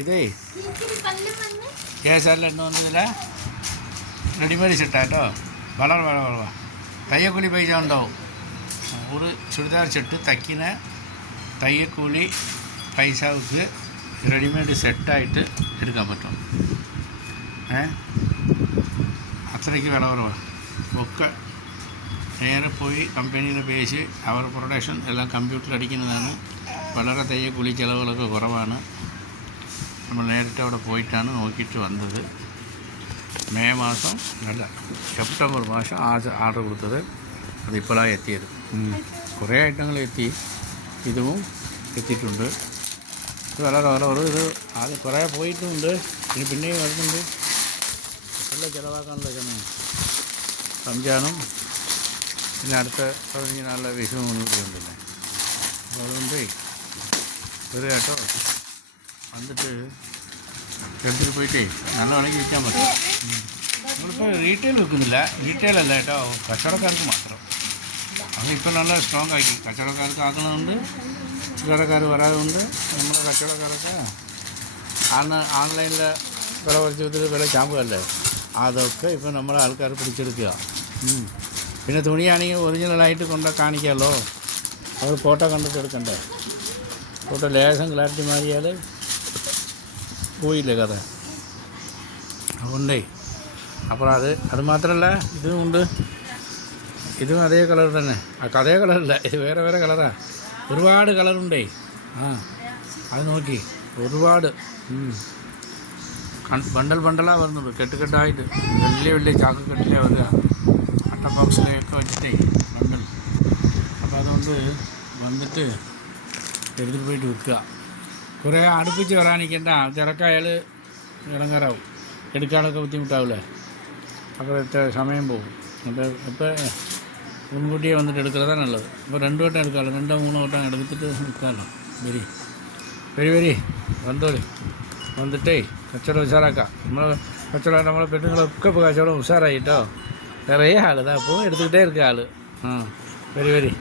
ഇതേ കേസാറിൽ എണ്ണ വന്നതില്ല റെഡിമേഡ് സെട്ടാട്ടോ വളവാ തയ്യക്കൂലി പൈസ ഉണ്ടാവും ഒരു ചുരിദാർ സെട്ട് തക്കിന തയ്യക്കൂലി പൈസക്ക് റെഡിമേഡ് സെറ്റായിട്ട് എടുക്കാൻ പറ്റും. അത്രയ്ക്ക് വില കുറവാണ്. ഒക്കെ നേരെ പോയി കമ്പനിയുടെ പേജ് അവർ പ്രൊഡക്ഷൻ എല്ലാം കമ്പ്യൂട്ടറിൽ അടിക്കുന്നതാണ്. വളരെ തയ്യക്കൂലി ചിലവുകളൊക്കെ കുറവാണ്. നമ്മൾ നേരിട്ട് അവിടെ പോയിട്ടാണ് നോക്കിയിട്ട് വന്നത്. മെയ് മാസം അല്ല സെപ്റ്റംബർ മാസം ആർഡർ കൊടുത്തത്. അതിപ്പോഴാണ് എത്തിയത്. കുറേ ഐറ്റങ്ങൾ എത്തി. ഇതും എത്തിയിട്ടുണ്ട്. ഇത് വളരെ കുറവ്. ഇത് ആദ്യം കുറേ പോയിട്ടുമുണ്ട്. പിന്നെയും വരുന്നുണ്ട്. നല്ല ചിലവാക്കാനുള്ള സമയം റംജാനും പിന്നെ അടുത്ത 15 നാളിലെ വിഷു മുൻകൂട്ടിയുണ്ടല്ലേ. അപ്പോൾ അതുകൊണ്ട് ഒരു കേട്ടോ വന്നിട്ട് എടുത്തിട്ട് പോയിട്ടേ നല്ല വിലയ്ക്ക് വിൽക്കാൻ പറ്റും. നമ്മളിപ്പോൾ റീറ്റെയിൽ വെക്കുന്നില്ല. റീറ്റെയിലല്ല കേട്ടോ, കച്ചവടക്കാർക്ക് മാത്രം. അത് ഇപ്പോൾ നല്ല സ്ട്രോങ് ആക്കി കച്ചവടക്കാർക്ക് ആക്കുന്നതുകൊണ്ട് ചില്ലറക്കാർ വരാതുകൊണ്ട് നമ്മുടെ കച്ചവടക്കാരൊക്കെ ഓൺലൈനിൽ വില കുറച്ച് വില ചാമ്പുകയല്ലേ, അതൊക്കെ ഇപ്പോൾ നമ്മളെ ആൾക്കാർ പിടിച്ചെടുക്കുക. പിന്നെ തുണിയാണെങ്കിൽ ഒറിജിനലായിട്ട് കാണിക്കാമല്ലോ. അത് ഫോട്ടോ കണ്ടിട്ട് എടുക്കണ്ടേ. ഫോട്ടോ ലേശം ക്ലാരിറ്റി മാറിയാൽ പോയില്ലേ കഥ. അതുകൊണ്ടേ അപ്പോൾ അത് മാത്രമല്ല ഇതുമുണ്ട്. ഇതും അതേ കളർ തന്നെ. അതേ കളറല്ല, ഇത് വേറെ വേറെ കളറാണ്. ഒരുപാട് കളറുണ്ടേ. അത് നോക്കി ഒരുപാട് ബണ്ടലാ വരുന്നുള്ളൂ. കെട്ടുകെട്ടായിട്ട് വലിയ ചാക്ക് കെട്ടിലേ വരിക. അട്ട ബോക്സിലൊക്കെ വെച്ചിട്ടേ ബണ്ടൽ. അപ്പോൾ അതുകൊണ്ട് വന്നിട്ട് എടുത്തിട്ട് പോയിട്ട് വിൽക്കുക. കുറേ അടുപ്പിച്ച് വരാനിരിക്കേണ്ട. തിരക്കായാൽ ഇടങ്ങാറാവും, എടുക്കാനൊക്കെ ബുദ്ധിമുട്ടാവില്ലേ. അപ്പോൾ സമയം പോകും. അപ്പോൾ ഇപ്പോൾ മുൻകൂട്ടിയെ വന്നിട്ട് എടുക്കുന്നതാണ് നല്ലത്. അപ്പോൾ 2 വട്ടം എടുക്കാമല്ലോ, 2-3 വട്ടം എടുത്തിട്ട് നിൽക്കാമല്ലോ. വരി വന്നിട്ടേ കച്ചവടം ഉഷാറാക്കാം. നമ്മളെ പെണ്ണുങ്ങളൊക്കെ ഇപ്പോൾ കച്ചവടം ഉഷാറായി കേട്ടോ. നിറയെ ആൾ ഇതാ അപ്പോൾ എടുത്തുകിട്ടേ ഇരിക്കുക ആൾ. വരി